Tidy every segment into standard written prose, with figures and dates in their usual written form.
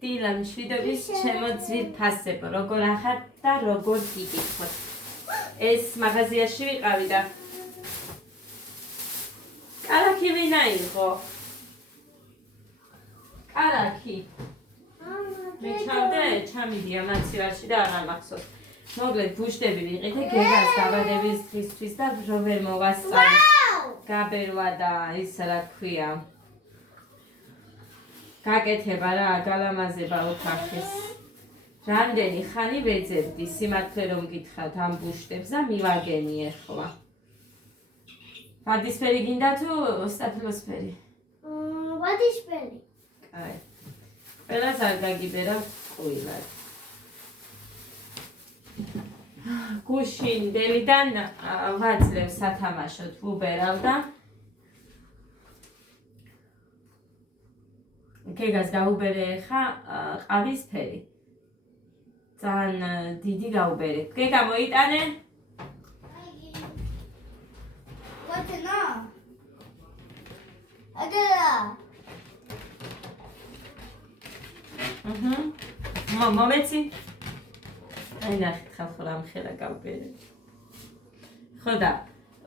დილა მშვიდობის ჩემო ძვირფასებო, როგორ ახარ და როგორ გიგიხოთ. ეს მაღაზიაში ვიყავი და კარაქი ვინა იყო? კარაქი. მე ჩავდე, ჩამიდი ამაცივარში და აღარ მახსოვს. მოგლედ ბუშტები ვიყიდე გეგას დაბადების დღისთვის და ვერ მოვასწარი. გაბერვა და ის რა ქვია. გაკეთება რა, გალამაზება ოთახის. რამდენი ხანი ვეძებდი, სიმართლე რომ გითხრათ ამ ბუშტებს და მივაგენი ახლა. ვარდისფერი გინდა თუ სტაფილოსფერი? ვარდისფერი. კაი. ყველას არ გაგიბერა ყვილად. გუშინდელიდან ვაძლევ სათამაშოდ ვუბერავ და გეგას გაუბერე ხა ყავისფერი. ძალიან დიდი გაუბერე. გეგა მოიტანე? ვატენა. აგერა. მომეცი? აი ნახეთ ხალხო რამ ხელა გაუბერე. ხოდა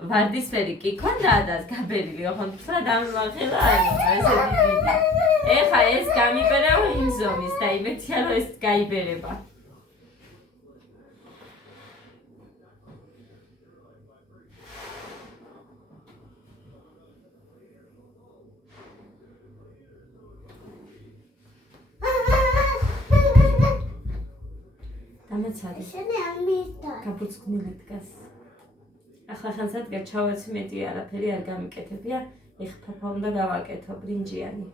ვარდისფერი კი ქონდა და გაბერილი ოღონდ რა დამახელა ესეთი დიდი. ეხა ეს გამიბერა იმ ზომის და იმეთია რომ ეს გაიბერება. დამეცადი. შენ ამიტა. გაბუწკნილი დგას. ახლა ხანსად გაჩავაცი მეტი არაფერი არ გამიკეთებია. ეხ ფაფა უნდა გავაკეთო ბრინჯიანი.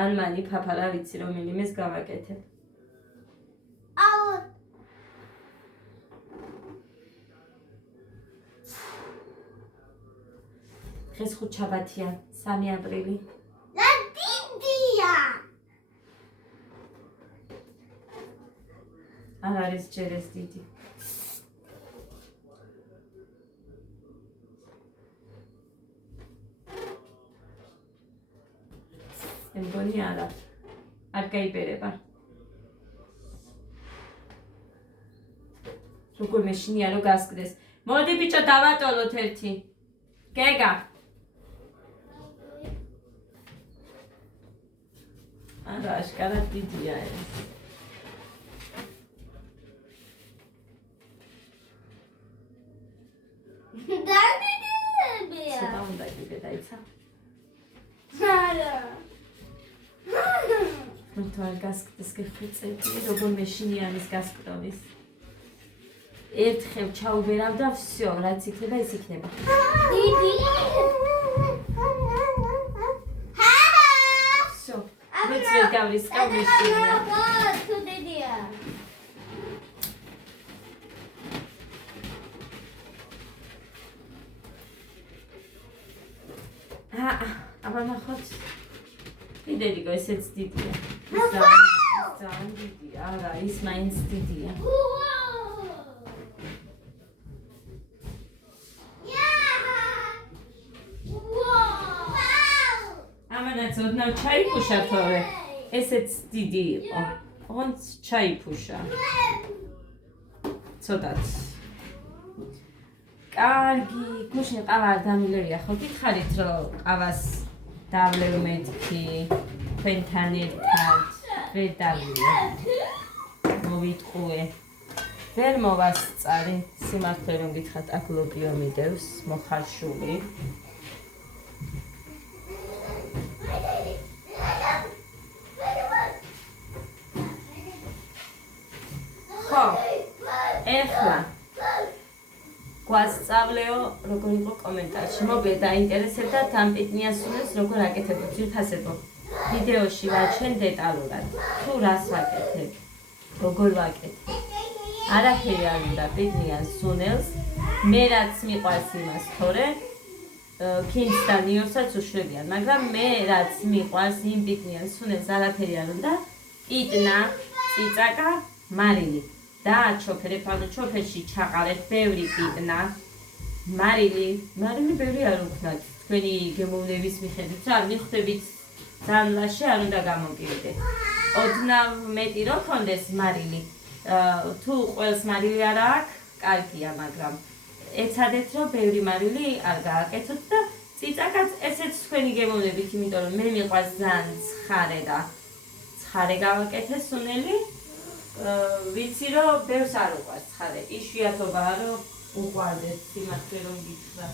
ან მანი ფაფა რა ვიცი რომელიმეს გავაკეთებ. აუ. დღეს ხუთშაბათია, 3 აპრილი. რა დიდია. არ არის ჯერ ეს დიდი. მგონი არა. არ გაიბერება. როგორ მეშინია რომ გასკდეს. მოდი ბიჭო დავატოლოთ ერთი. გეგა. არა, აშკარად დიდია ეს. დადიდია. ცოტა უნდა კიდე დაიცა. არა. თუ არ გასკდეს გეხვიწები, როგორ მეშინიანის გასკდონის. ერთხელ ჩაუბერავ და всё, რაც იქნება, ის იქნება. დიდი. всё. მეც ვერ გავრისკავ მეშინია. თუ დიდია. აბა ნახოთ. დიდედიკო ესეც დიდია. ძალიან დიდია. არა, ის მაინც დიდია. ამანაც ოდნავ ჩაიფუშა თორე. ესეც დიდი იყო. ოღონდ ჩაიფუშა. ცოტაც. კარგი, გუშინ ყავა არ დამილერია ხო გითხარით რომ ყავას დავლევ მეთქი თქვენთან ერთად ვერ დავილე მოვიტყუე ვერ მოვასწარი სიმართლე რომ გითხრათ აქ ლოგიო მიდევს მოხარშული ხო ეხლა გვასწავლეო როგორ იყო კომენტარში. მოგლე დაინტერესებდა თან პიტნიას სულებს როგორ აკეთებთ ძვირფასებო. ვიდეოში ვაჩვენ დეტალურად. თუ რას ვაკეთებ, როგორ ვაკეთებ. არაფერი არ უნდა პიტნიას სუნელს. მე რაც მიყვარს იმას თორე ქინს და ნიორსაც უშვებიან, მაგრამ მე რაც მიყვარს იმ პიტნიას სუნელს არაფერი არ უნდა. პიტნა, წიწაკა, მარილი. და ჩოფერებ, ანუ ჩოფერში ჩაყარეთ ბევრი პიტნა. მარილი ბევრი არ უქნათ. თქვენი გემოვნების მიხედვით რა, მიხვდებით ზამლაში არ უნდა გამოგივიდეთ. ოდნავ მეტი რო ქონდეს მარილი, თუ ყველს მარილი არ აქვს, კარგია, მაგრამ ეცადეთ რომ ბევრი მარილი არ გააკეთოთ და წიწაკაც ესეც თქვენი გემოვნებით, იმიტომ რომ მე მიყვარს ძალიან ცხარე და ცხარე გავაკეთე სუნელი. ვიცი რომ ბევრს არ უყვარს ცხარე, იშვიათობაა რომ უყვარდეს სიმართლე რომ გითხრა.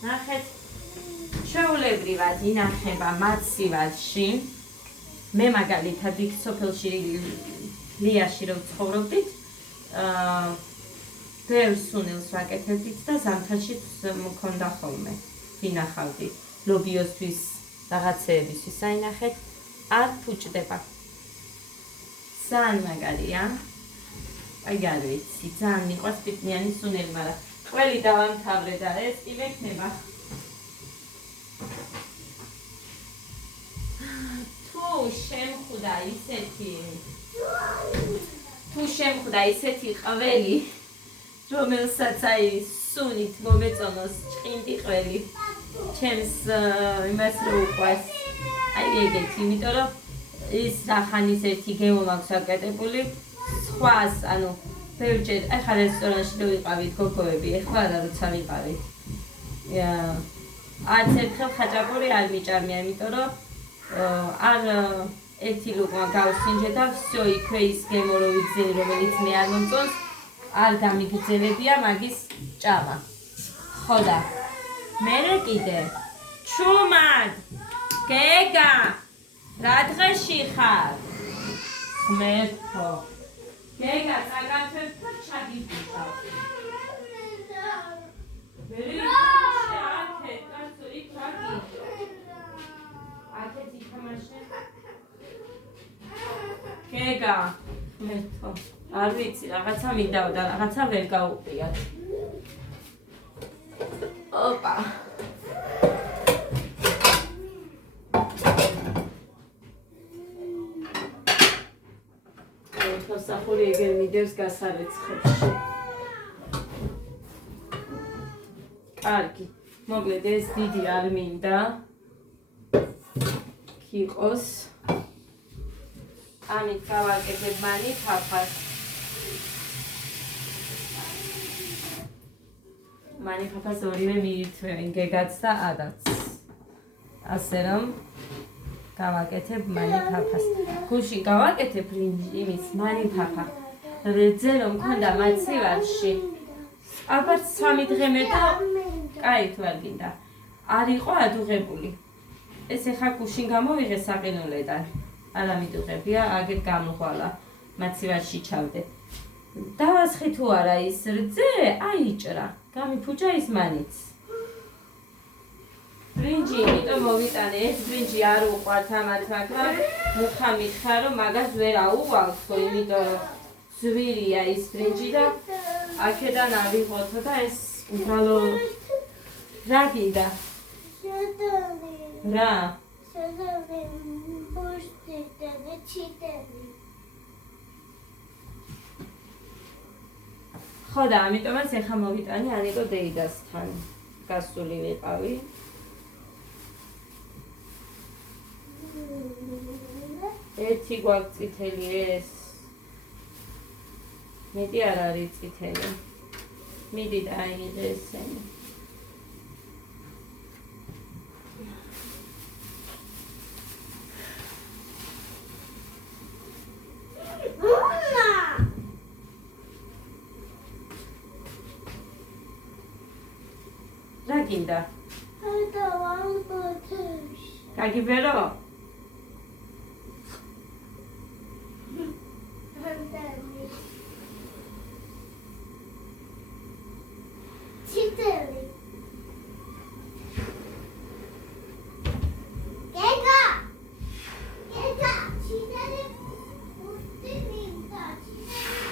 ნახეთ, ჩვეულებრივად ინახება მაცივარში. მე მაგალითად იქ სოფელში ლიაში რომ ცხოვრობდით, ბევრ სუნელს ვაკეთებდით და ზამთარშიც მქონდა ხოლმე. ვინახავდით ლობიოსთვის, რაღაცეებისთვის, აინახეთ, არ ფუჭდება. ძალიან მაგარია. აი არ ვიცი, ძალიან მიყვარს პიტნიანი სუნელი, მაგრამ ყველი დავამთავრე და ეს კი მექნება. თუ შემხვდა ისეთი ყველი, რომელსაც აი სუნით მომეწონოს ჭყინტი ყველი, ჩემს იმას რო უყვარს, აი ეგეთი, იმიტომ რომ ის ახანის ერთი გემო მაქვს აკეთებული, სხვას, ანუ ბევრჯერ, ახლა რესტორანში რო ვიყავით გოგოები, ახლა არა როცა ვიყავით. არც ერთხელ ხაჭაპური არ მიჭამია, იმიტომ რომ არ ერთი ლუკმა გავსინჯე და всё იქვე ის გემო რო ვიგზელი, რომელიც მე არ მომწონს, არ გამიგრძელებია მაგის ჭამა. ხო და მერე კიდე ჩუმად გეგა რა დღეში ხარ? ღმერთო გეგა წაგართვევ ჩაგიფიქრა. გეგა, მეთო, არ ვიცი, რაღაცა მინდაოდა, რაღაცა ვერ გაუყიათ. ოპა. მოსახური ეგერ მიდევს გასარეცხებში. კარგი, მოკლედ ეს დიდი არ მინდა. იყოს. ამით გავაკეთებ მანი ფაფას. მანი ფაფას ორივე მიირთმევენ, გეგაც და ადაც. ასე რომ გავაკეთებ მანი ფაფას. გულში გავაკეთებ იმის მანი ფაფა. რძე რომ მქონდა მაცივარში. ალბათ 3 დღე მე და კაი თუ არ გინდა. არ იყო ადუღებული. ეს ეხა გუშინ გამოვიღე საყინულედან. არა მიდუღებია, აგერ გამოხვალა. მაცივარში ჩავდე. დავასხი თუ არა ის რძე, აიჭრა. გამიფუჭა ის მანიც. ბრინჯი, იმიტომ მოვიტანე, ეს ბრინჯი არ უყვართ ამათ, მაგრამ მუხა მითხრა, რომ მაგას ვერ აუვალთ, იმიტომ რომ ზვირია ის ბრინჯი და აქედან ავიღოთ და ეს უბრალო რა გინდა? რა? ხო და ამიტომაც ეხა მოვიტანე ანიკო დეიდასთან გასული ვიყავი. ერთი გვაქვს წითელი ეს. მეტი არ არის წითელი. მიდი დაიიღე ესენი. რა გინდა? გაგიბერო? ჩიტელი. გეგა. გეგა, ჩიტელი. უსტი მინდა, ჩიტელი.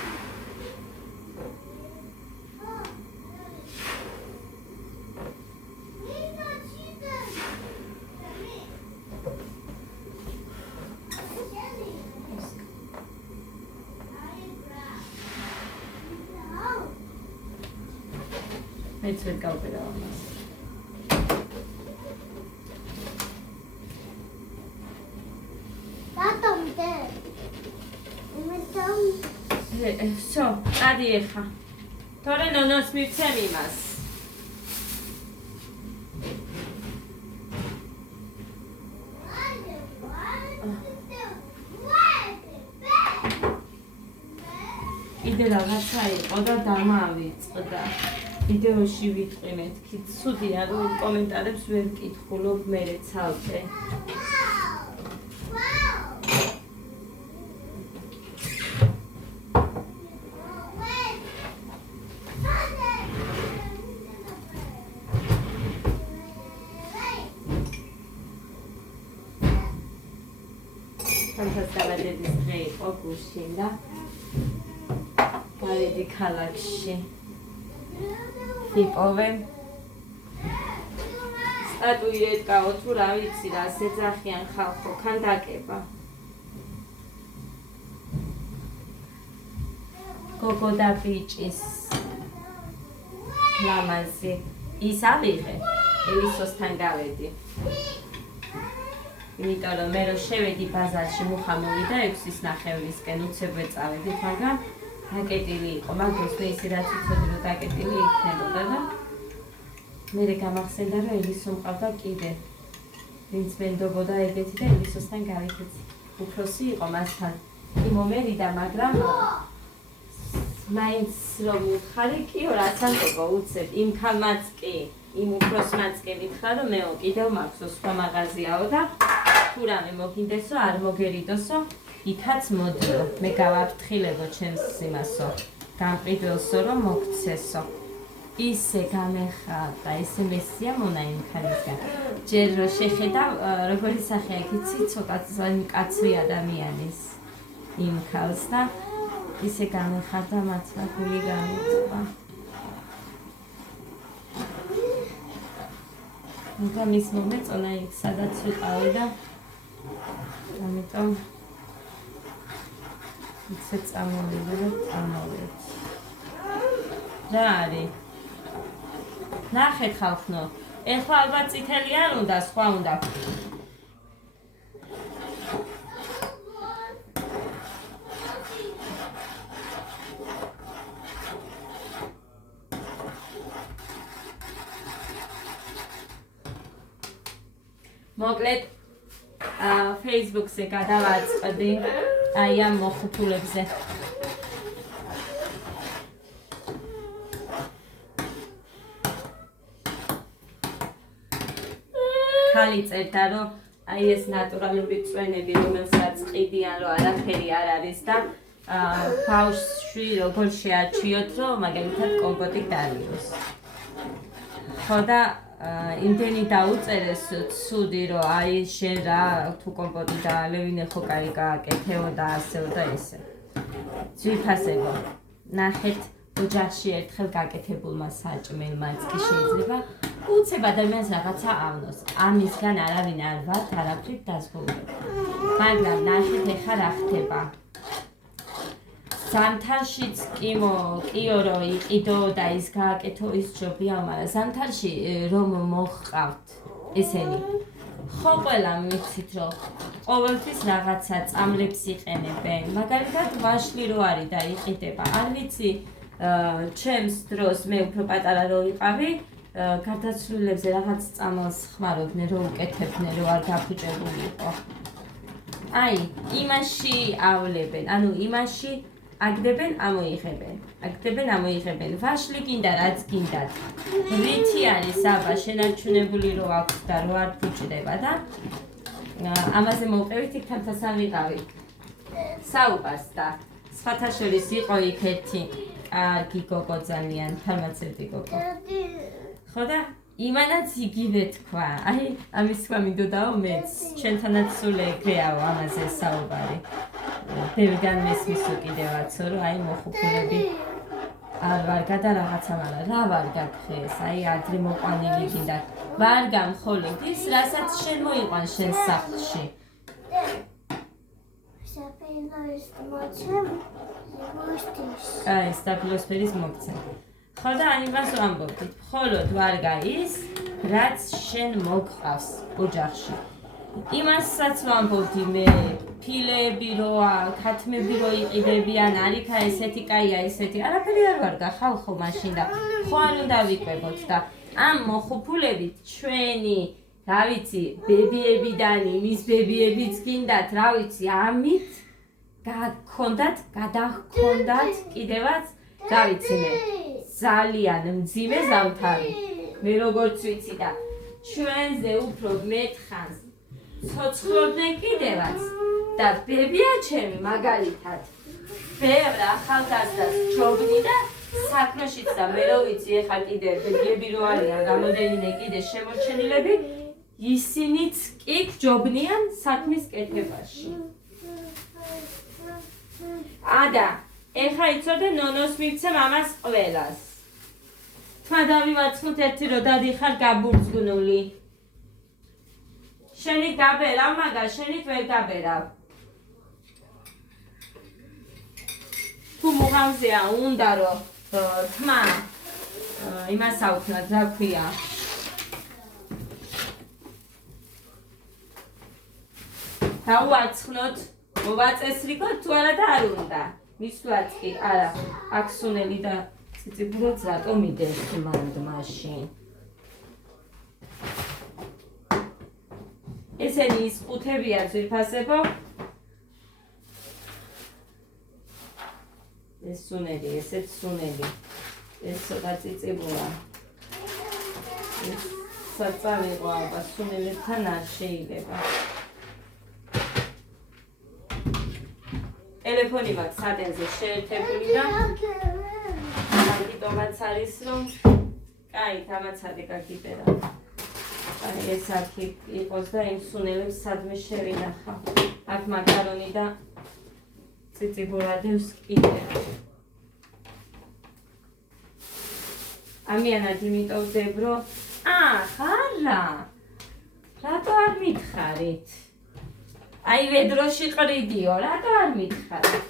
მეც ვერ გავყირავ ამას. რატომდე? Всё, ადი ეხა. თორე ნონოს მივცემ იმას. კიდე რაღაცა იყო და დამავიწყდა. ვიდეოში ვიტყვი მეთქი, ცუდია რომ კომენტარებს ვერ მკითხულობ, მერე ცალკე. ფანტასტიკადების დღე იყო გუშინ და გარეთი ქალაქში ვიპოვე სტატუეტკაო თუ რა ვიცი რა ზეძახიან ხალხო ქანდაკება გოგო და ბიჭის ლამაზი ის ავიღე ელისოსთან გავედი იმიტომ რომ მე რო შევედი ბაზარში მუხა მოვიდა 6-ის ნახევრისკენ უცებ ვეწავედით მაგრამ დაკეტილი იყო მაგას მე ისე რაც ვიცოდი რომ დაკეტილი იქნებოდა და მერე გამახსენდა რომ ელისო მყავდა კიდე ვინც მენდობოდა ეგეთი და ელისოსთან გავიქეცი უფროსი იყო მასთან კი მომერიდა მაგრამ მაინც რომ უთხარი კიო რაცანტობა უცებ იმ ხალმაც კი იმ უფროსმაც კი მითხრა რომ მეო კიდევ მაქვს სხვა მაღაზიაო და თუ რამე მოგინდესო არ მოგერიდოსო იქაც მოდიო მე გავაფრთხილებო ჩემს იმასო გამყიდველსო რომ მოგცესო ისე გამეხატა ისე მესია მონა იმ ხალისგან ჯერ რო შეხედა როგორი სახე აქვს იცი ცოტა კაცრი ადამიანის იმ ხალს და ისე გამეხატა მათმა გული გამიწვა მაგრამ ის მომეწონა იქ სადაც ვიყავი და ამიტომ ისე წამოვიდა და წამოვედი რა არის ნახეთ ხალხო ეხლა ალბათ წითელი არ უნდა სხვა უნდა მოკლედ Facebook-ზე გადავაწყდი აი ამ მოხუცულებზე ხალი წერდა რომ აი ეს ნატურალური წვენები რომელსაც ყიდიან რომ არაფერი არ არის და ბავშვი როგორ შეაჩიოთ რომ მაგალითად კომპოტი დალიოს ხო და იმდენი დაუწერეს ცუდი რომ აი შენ რა თუ კომპოტი დაალევინე ხო კაი გააკეთეო და ასეო და ესე ძვირფასებო ნახეთ ოჯახში ერთხელ გაკეთებულმა საჭმელმაც კი შეიძლება უცებ ადამიანს რაღაცა ავნოს ამისგან არავინ არ ვართ არაფრით დაზღვეული მაგრამ ნახეთ ეხა რა ხდება ზამთარშიც კიო რომ იყიდო და ის გააკეთო ის ჯობია მაგრამ ზამთარში რომ მოჰყავთ ესენი ხო ყველა მიცით რომ ყოველთვის რაღაცა წამლებს იყენებენ მაგალითად ვაშლი რო არის და იყიდება არ ვიცი ჩემს დროს მე უფრო პატარა რო ვიყავი გარდაცვლილებზე რაღაც წამალს ხმარობდნენ რომ უკეთებდნენ რომ არ გაფუჭებული იყო აი იმაში ავლებენ ანუ იმაში აგდებენ ამოიღებენ ვაშლი გინდა რაც გინდათ რითი არის აბა შენარჩუნებული რო აქვს და რო არ ფუჭდება და ამაზე მოვყევით იქ თამთასთან ვიყავი საუბარს და სხვათა შორის იყო იქ ერთი კარგი გოგო ძალიან ფარმაცევტი გოგო ხო და იმანაც იგივე თქვა აი ამის თქვა მინდოდაო მეც ჩვენთანაც სულ ეგრეაო ამაზე საუბარი ბევრგან მესმისო კიდევაცო რომ აი მოხუცულები არ ვარგა და რაღაცა მაგრამ რა ვარ გაქრეს აი ადრე მოყვანილი გინდა ვარ გამხოლიდის რასაც შენ მოიყვან შენ სახლში აი სტაფილოსფერის მოგცემ ხო და იმას ვამბობდით, მხოლოდ ვარ გაის, რაც შენ მოგყავს ოჯახში. იმასაც ვამბობდი მე, ფილეები რო აქვს, ქათმები რო იყიდებიან, არიქა ესეთი კაია, ესეთი, არაფერი არ ვარ გახალხო მაშინ და ხო არ უნდა ვიკვებოთ და ამ მოხუპულებით ჩვენი, რა ვიცი, ბებიებიდან იმის ბებიებიც გინდათ, რა ვიცი, ამით გადაგქონდათ კიდევაც, რა ვიცი მე, ძალიან მძიმე ზამთარი. მე როგორც ვიცი და ჩვენზე უფრო მეტხანს ცოცხლობდნენ კიდევაც და ბებია ჩემი მაგალითად ბევრ ახალგაზრდას ჯობნი და საქმეშიც და მე რო ვიცი ეხა კიდე ბებიები რო არიან გამოდენილე კიდე შემორჩენილები ისინიც კი გჯობნიან საქმის კეთებაში. და ეხა იცოდე ნონოს მივცე მამას ყველას. თმა დავივაცხოთ ერთი რო დადიხარ გაბურძგნული. შენით გაბერავ, მაგა შენით ვერ გაბერავ. თუ მუღამზეა უნდა რომ თმა იმას აუქნათ, რა ქვია. დავუაცხნოთ, მოვაწესრიგოთ თუ არა და არ უნდა. მისვლაც კი არა, აქ სუნელი და ციციბუროც რატო მიდევს მანდ მაშინ. ესენი ის ყუთებია ძვირფასებო. ეს სუნელი, ესეც სუნელი. ეს ცოტა ციციბურა. ეს საწამიღო ალბათ სუნელებთან არ შეიძლება. ტელეფონი მაქვს სატენზე შეერთებული და მაგიტომაც არის რომ კაი თამაცადი გაგიბერა. აი ეს აქ იყოს და იმ სუნელებს სადმე შევინახა. აქ მაკარონი და ციციბურადევს კიდე. ამიანად იმიტომ ვდებ რომ ხარა რატო არ მითხარით? აი ვედროში ყრიდიო, რატო არ მითხარით?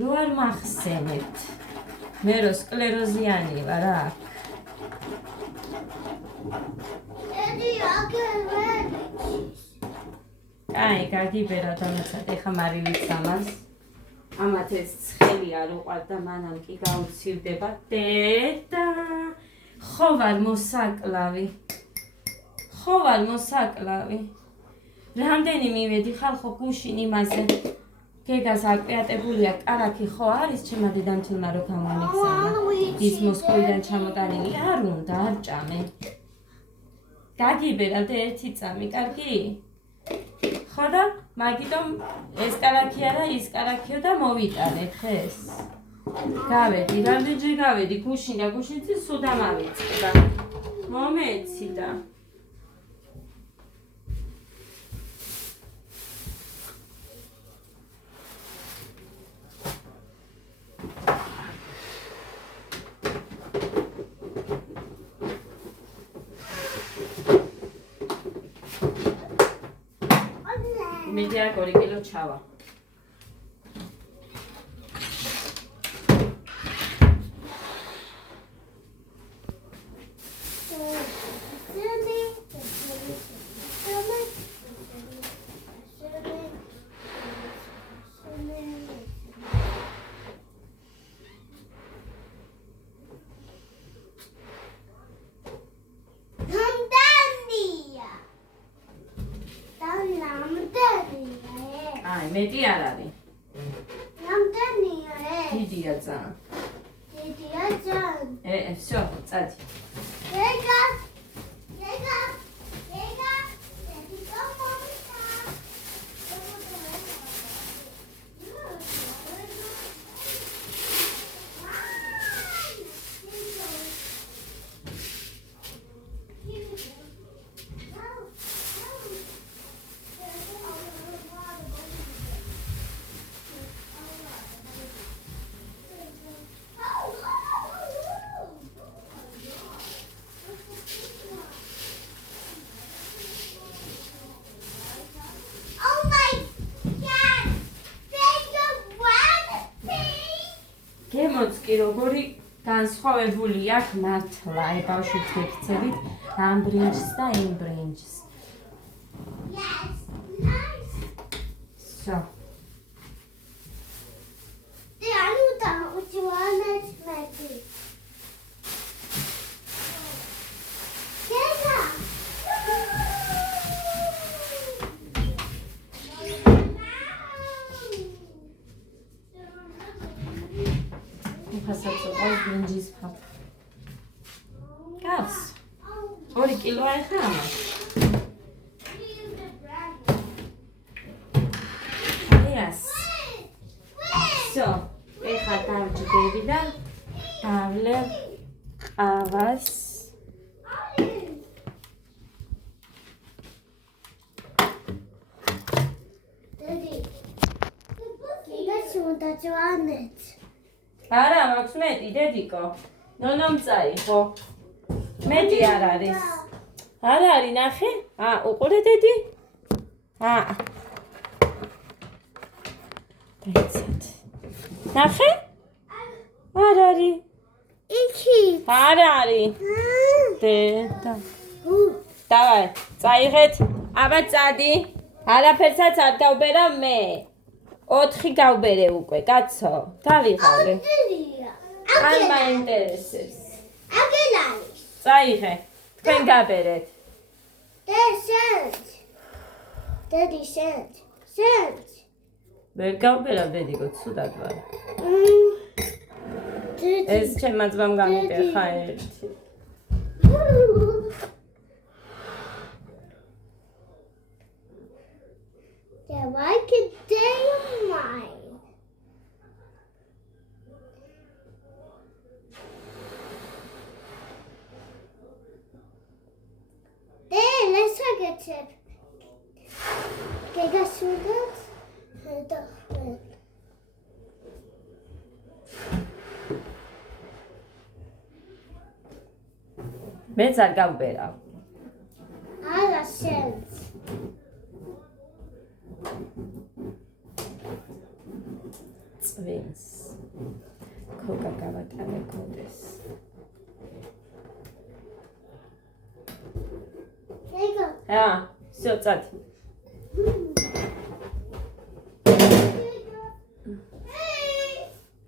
რო არ მახსენებთ. მე რო სკლეროზიანი ვარ აქ. აი, გაგიბერა დამეცად, ეხა მარილიც ამას. ამათ ეს ცხელი არ უყვართ და მანამ კი გაუცილდება. დედა ხო ვარ მოსაკლავი. რამდენი მივედი ხალხო გუშინ იმაზე. გეგას აკვიატებულია კარაქი ხო არის ჩემმა დედამთილმა რო გამომიგზავნა. ის მოსკოვიდან ჩამოტანილი არ უნდა არ ჭამე. გაგიბერა და ერთი წამი, კარგი? ხო და მაგიტომ ეს კარაქი არა ის კარაქიო და მოვიტანეთ ხეს. გავედი, რამდენჯერ გავედი გუშინ და გუშინցი სულ დამავიწყდა. მომეცი და მედია 2 კილო ჩავა. მეტი არ არის. რამდენია ეს? დიდია ძალიან. დიდია ძალიან. всё, წადი. გეგა. გამოც კი როგორი განსხვავებული აქვს მართლა, აი ბავშვით გექცევით ამ ბრინჯს და იმ ბრინჯს. Yes, nice. So. The aluta, which one is magic? ფასაც უყავს ბრინჯის ფაფა. გავს. 2 კილო ახლა ამას. Yes. So, ეხლა დავჯდები და დავლებ ყავას. Daddy, that's one it. არა, მაქვს მეტი, დედიკო. ნონომ წაიღო. მეტი არ არის. არ არის, ნახე? უყურე დედი? დაიცად. ნახე? არ არის. Iki. არ არის. დედა. დავაი, წაიღეთ. აბა წადი. არაფერსაც არ დავბერა მე. 4 გავბერე უკვე, კაცო. დავიღალე. არ მაინტერესებს. Agelanis. წაიღე. თქვენ გაბერეთ. Daddy sent. Sent. ვერ გავბერა დედიკო, ცუდად ვარ. ეს ჩემმა ძმამ გამიტეხა ერთი. Yeah, why could they mine? There, let's take a tip. Okay, guys, we got the მეც არ გავბერავ. other sense. წვენს. ქოკა გავატანე კონდეს. There you go. всё, წადი.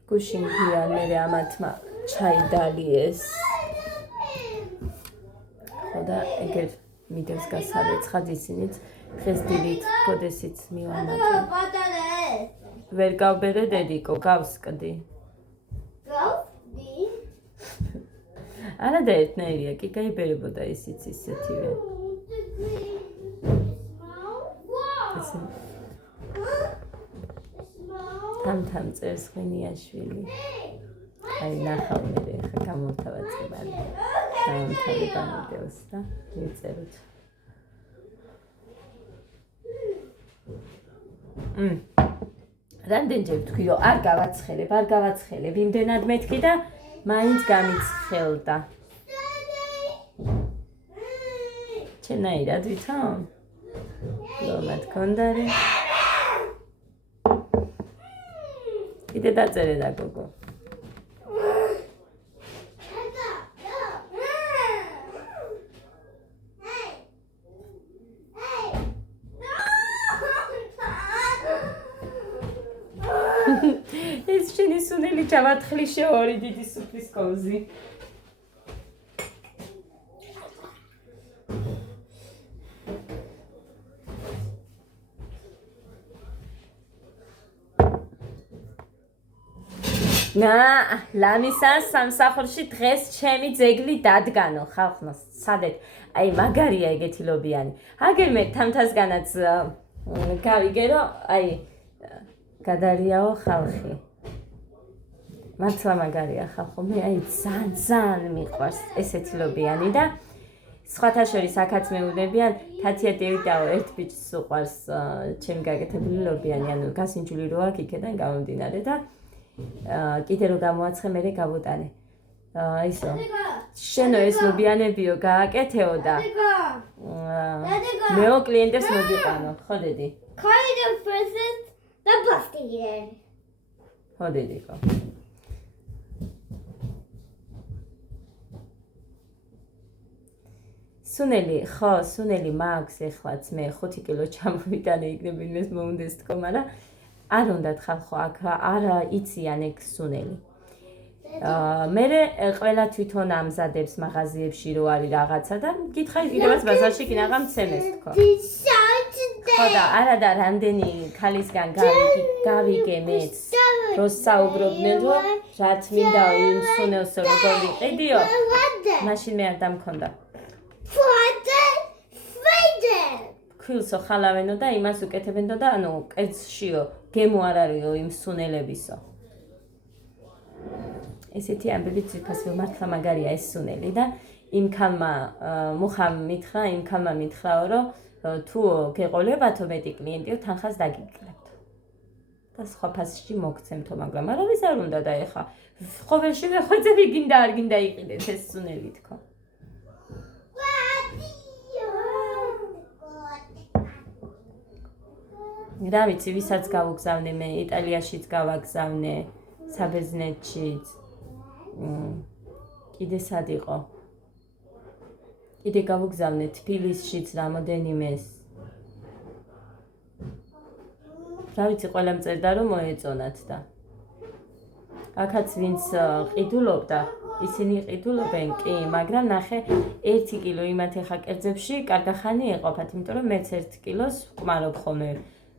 გუშინ გიანერე ამათმა ჩაიდალიეს. ხოდა ეგერ მიდევს გასარეცხად ისინიც დღეს დილით კოდესიც მივანაკე. ვერ გავბერე დედიკო, გავს კდი. არა და ერთნაირია, კი გაიბერებოდა ისიც ისეთივე. თამთამ წერს ღვინიაშვილი. აი ნახავ მე ხა გამოვთავაზებალი. დავამთავრება მიდევს და მიწეროთ. რამდენჯერ ვთქვი რომ არ გავაცხელებ, იმდენად მეთქი და მაინც გამიცხელდა. ჩენაირად ვითომ? ლომად კონდარი. კიდე დაწერე და გოგო. ეს შენი სუნელი ჩავათხლი შეორი დიდი სუფრის კოვზი. ლამისა სამსახურში დღეს ჩემი ძეგლი დადგანო ხალხნოს სადეთ აი მაგარია ეგეთი ლობიანი აგერმე თამთასგანაც გავიგე რომ აი გადარიაო ხალხი მართლა მაგარია ხალხო მე აი ძალიან მიყვარს ესეთი ლობიანი და სხვათა შორის აქაც მეუბნებიან თათია დევიდაო ერთ ბიჭს უყვარს ჩემი გაკეთებული ლობიანი ანუ გასინჯული რო აქ იქიდან გამომდინარე და კიდე რო გამოაცხე მე გავუტანე ისო შენო ეს ლობიანებიო გააკეთეო და მეო კლიენტებს მოგიყვანო ხო დედი Kind of versus the busted. ხო დედიკო სუნელი, ხო, სუნელი მაქვს ეხლაც მე 5 კილო ჩამოვიტანე იქნებ იმეს მომდეს თქო, მაგრამ არ უნდათ ხალხო აქ არ იციან ეგ სუნელი. მე ყველა თვითონ ამზადებს მაღაზიებში რო არის რაღაცა და გითხარი კიდევაც ბაზარში კინაღა მცემეს თქო. ხო და არა და რამდენი ქალისგან გავიგე მეც რო საუბრობდნენ რომ რაც მინდა იმ სუნელს როგორ ვიყიდიო მაშინ მე არ დამქონდა. ქვილსო ხალავენო და იმას უკეთებენდო და ანუ კეცშიო გემო არ არისო იმ სუნელებისო. ესეთი ამბები ძირფასი მართლა მაგარია ეს სუნელი და იმ ქალმა მუხამ მითხრა იმ ქალმა მითხრაო რომ თუ გეყოლებათო მეტი კლიენტიო თანხას დაგიკლებთ და სხვა ფასში მოგცემთო მაგრამ არავის არ უნდა და ეხა ყოველში ვეხვეწები გინდა არ გინდა იყიდეთ ეს სუნელი თქო. რა ვიცი ვისაც გავუგზავნე მე იტალიაშიც გავაგზავნე საბერძნეთშიც კიდე სად იყო კიდე გავუგზავნე თბილისშიც რამოდენიმეს რა ვიცი ყველა მწერდა რომ მოეწონათ და აქაც ვინც ყიდულობდა ისინი ყიდულობენ კი მაგრამ ნახე 1 კილო იმათ ეხა კერძებში კარგახანი ეყოფათ იმიტომ რომ მეც 1 კილოს ვყმარობ ხოლმე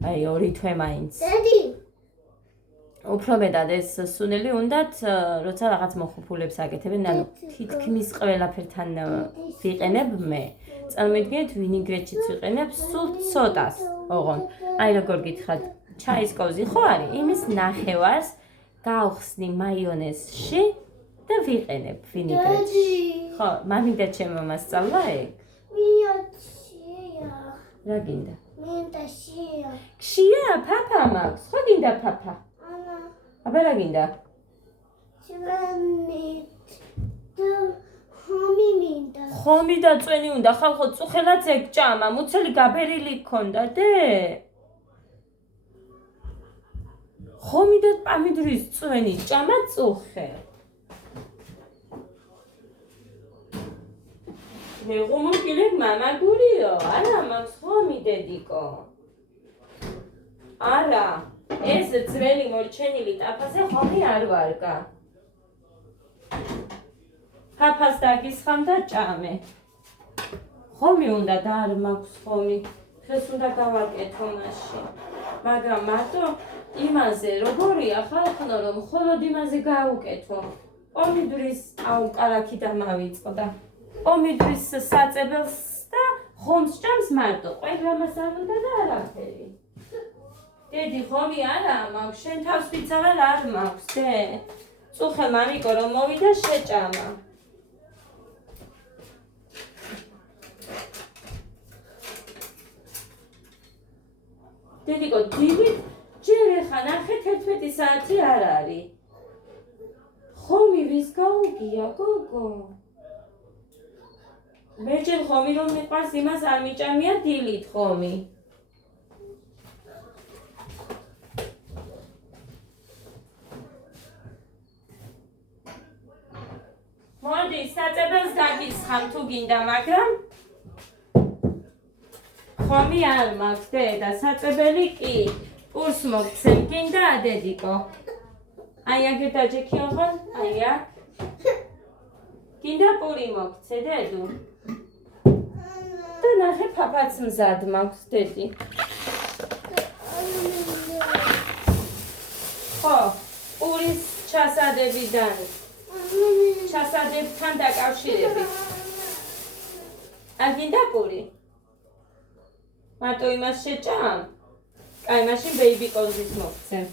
აი 2 თვე მაინც. უფრო მეტად ეს სუნელი უნდათ როცა რაღაც მოხუპულებს აკეთებენ ანუ თითქმის ყველაფერთან ვიყენებ მე. წარმოიდგინეთ ვინიგრეტშიც ვიყენებ სულ ცოტას ოღონ. აი როგორ გითხრათ ჩაის კოვზი ხო არის იმის ნახევარს გავხსნი მაიონეზში და ვიყენებ ვინიგრეტში. ხო, მამინდა ჩემო მასწავლა ეგ. რა გინდა? მინდა შია. შია, პაპა მაქვს. ხო გინდა პაპა? ანა. აბა რა გინდა? ჩვენი ხომი მინდა. ხომი და წვენი უნდა ხალხო წუხელაც ეგ ჭამა, მუცელი გაბერილი გქონდა დე. ხომი და პამიდრის წვენი ჭამა წუხე. მე ღომოგილებ მამა გურიო, არა მაქვს ხომი დედიკო. არა, ეს ძველი მორჩენილი ტაფაზე ხომი არ ვარგა. პაპას დაგისხამ და ჭამე. ხომი უნდა და არ მაქვს ხომი. ხეს უნდა გავაკეთო მაშინ. მაგრამ მარტო იმაზე როგორია ხალხო რომ მხოლოდ იმაზე გავუკეთო. პომიდრის აუ კარაქი დამავიწყო და პომიდრის საწებელს და ხომს ჭამს მარტო. ყველა მას არ უნდა და არაფერი. დედი ხომი არა მაქვს, შენ თავს ვიცავარ არ მაქვს დე. წუხე მამიკო რომ მოვიდა შეჭამა. დედიკო დივით ჯერ ეხა ნახე 11 საათი არ არის. ხომი ვის გაუგია გოგო? მე ჯერ ხომი რომ მიყვარს იმას არ მიჭამია დილით ხომი. მოდი საწებელს გაგისხამ თუ გინდა მაგრამ ხომი არ მაქვს დედა საწებელი კი პურს მოგცემ გინდა დედიკო. აი აგერ დაჯექი ოღონ აი აქ გინდა პური მოგცე დედუ და ნახე პაპაც მზად მაქვს დედი. ხო პურის ჩასადებიდან ჩასადებთან დაკავშირებით აგინდა პური მარტო იმას შეჭამ? კაი მაშინ ბეიბი კოლზის მოგცემ.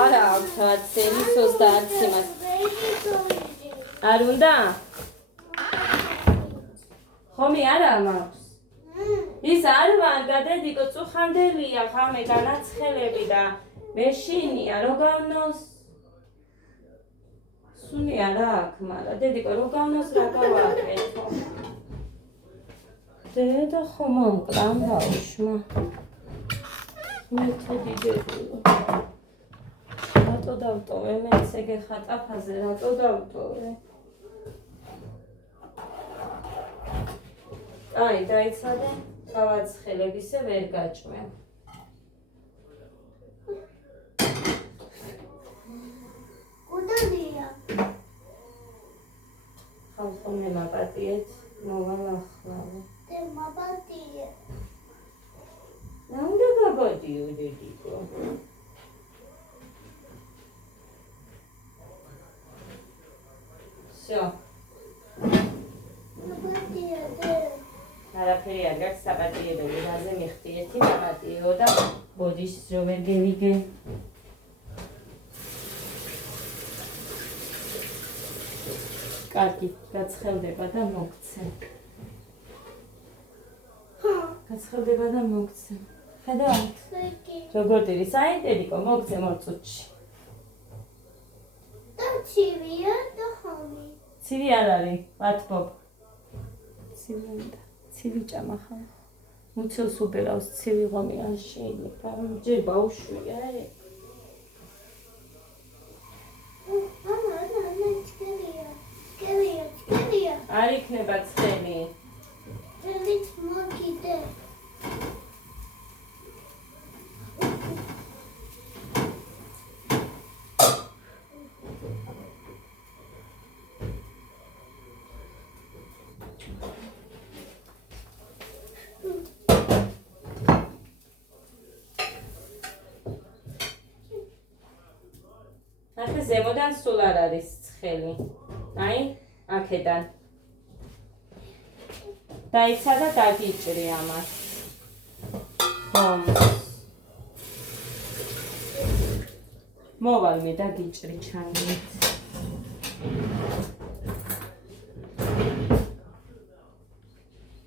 არა აქვს რაც ელისოს და არც იმას. არ უნდა? ხომი არა მაქვს. ის არ ვარგა დედიკო წუხანდელია ხამე განაცხელები და მეშინია რო გავნოს სუნი არა აქ მაგრამ დედიკო რო გავნოს რა გავაკეთო? დედა ხომ ამკლამ ბავშვმა. მეთოდი დედულო. რატო დავტოვე მეც ეგ ეხა ტაფაზე რატო დავტოვე? აი, დაიცადე, თავად ხელებისე ვერ გაჭმე. უდადია. ხალხო მე მაპატიეთ, მოვალ ახლავე. და მაპატიე. რა უნდა გაბადიო, დედიკო? всё. მაპატიე და. არაფერი არ გაქვს საპატიებელი, რაზე მიხდი ერთი მაპატიო და ბოდიშს რო ვერ გევიგე. კარგი, გაცხელდება და მოგცე. გაცხელდება და მოგცე. ხედავთ? როგორ დირი, საინტერესო მოგცე მორწუთში. და ცივია და ხომი. ცივი არ არის, ვათბობ. ცივი უნდა. ცივი ჭამა ხალხო. მუცელს უბერავს ცივი ღომი არ შეიძლება. ჯერ ბავშვია, მამა, ცკერია. არ იქნება ცხელი. ელიც მოგიდე. ახლა ზემოდან სულ არ არის ცხელი. აი, აქედან. დაიცა და დაგიჭრი ამას. ხომს. მოვალ მე დაგიჭრი ჩაინით.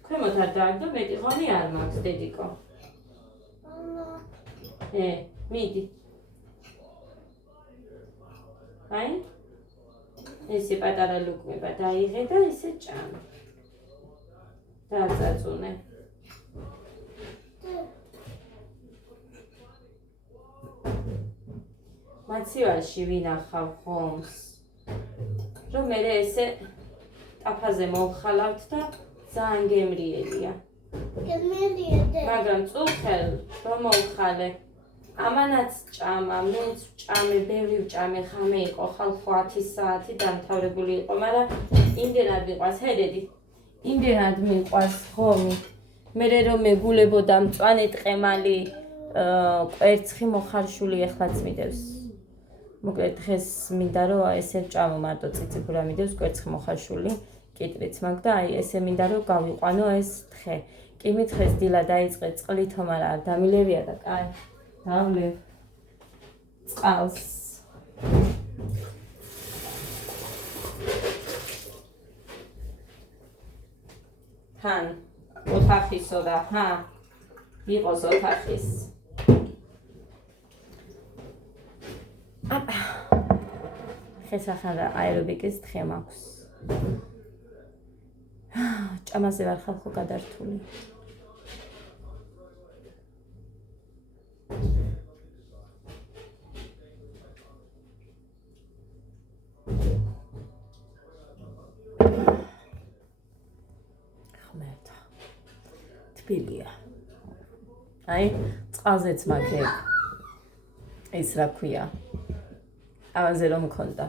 ქვემოთ არ დააგდო, მეტი ღონი არ მაქვს, დედიკო. მიდი. აი, ესე პატარა ლუკმება დაიღე და ესე ჭამე. დააწაწუნე. მაცივარში ვინახავ ხომს. რომ მე ესე ტაფაზე მოვხალავთ და ძალიან გემრიელია. გემრიელია და. მაგრამ წუხელ რომ მოვხალე. ამანაც ჭამა, მეც ვჭამე, ბევრი ვჭამე, ხამე იყო ხალხო 10 საათი დამთავრებული იყო, მაგრამ იმდენად მიყვარს, ჰედედი. იმდენად მიყვარს ხომი. მერე რომ მეგულებოდა მწვანე ტყემალი კვერცხი მოხარშული ეხლაც მიდევს. მოკლედ დღეს მინდა რომ ესე ვჭამო მარტო ციციბურა მიდევს კვერცხი მოხარშული, კიტრიც მაქვს და აი ესე მინდა რომ გავიყვანო ეს თხე. კი მითხეს დილა დაიწყე წყლითო, მაგრამ არ დამილევია და კაი. დავლევ წყალს. თან ოთახისო და იყოს ოთახის. ხესახან აერობიკის თხე მაქვს. ჭამაზე ვარ ხალხო გადართული. თბილია. აი, წყალზეც მაქვს ეს რა ქვია. ამაზე რომ მქონდა.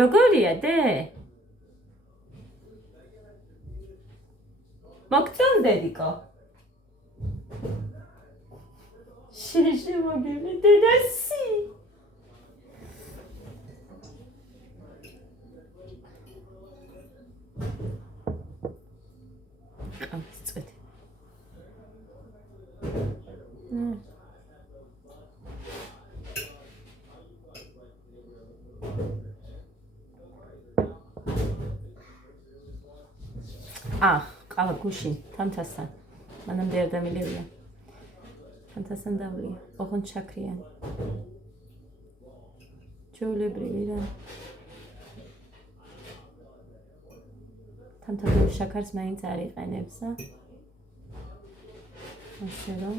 როგორია დე? მოგწონს დედიკო? შეშე მოგები დედასი. წვეთი. ყავა გუშინ თამთასთან. მანამდე არ დამილევია. თამთასთან დავლია. ოღონდ შაქრიანი. ჩვეულებრივი რა. თამთასთან შაქარს მაინც არ იყენებს, ასე რომ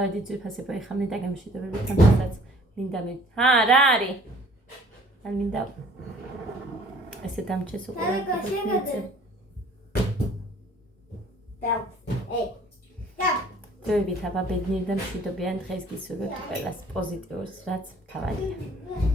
წავედი ძვირფასებო, ეხლა მინდა გამშვიდობები თამაშსაც მინდა რა არის? ან მინდა ესე დამჩეს უკვე. დროებით აბა ბედნიერ და მშვიდობიან დღეს გისურვებთ ყველას პოზიტიურს, რაც თავადია.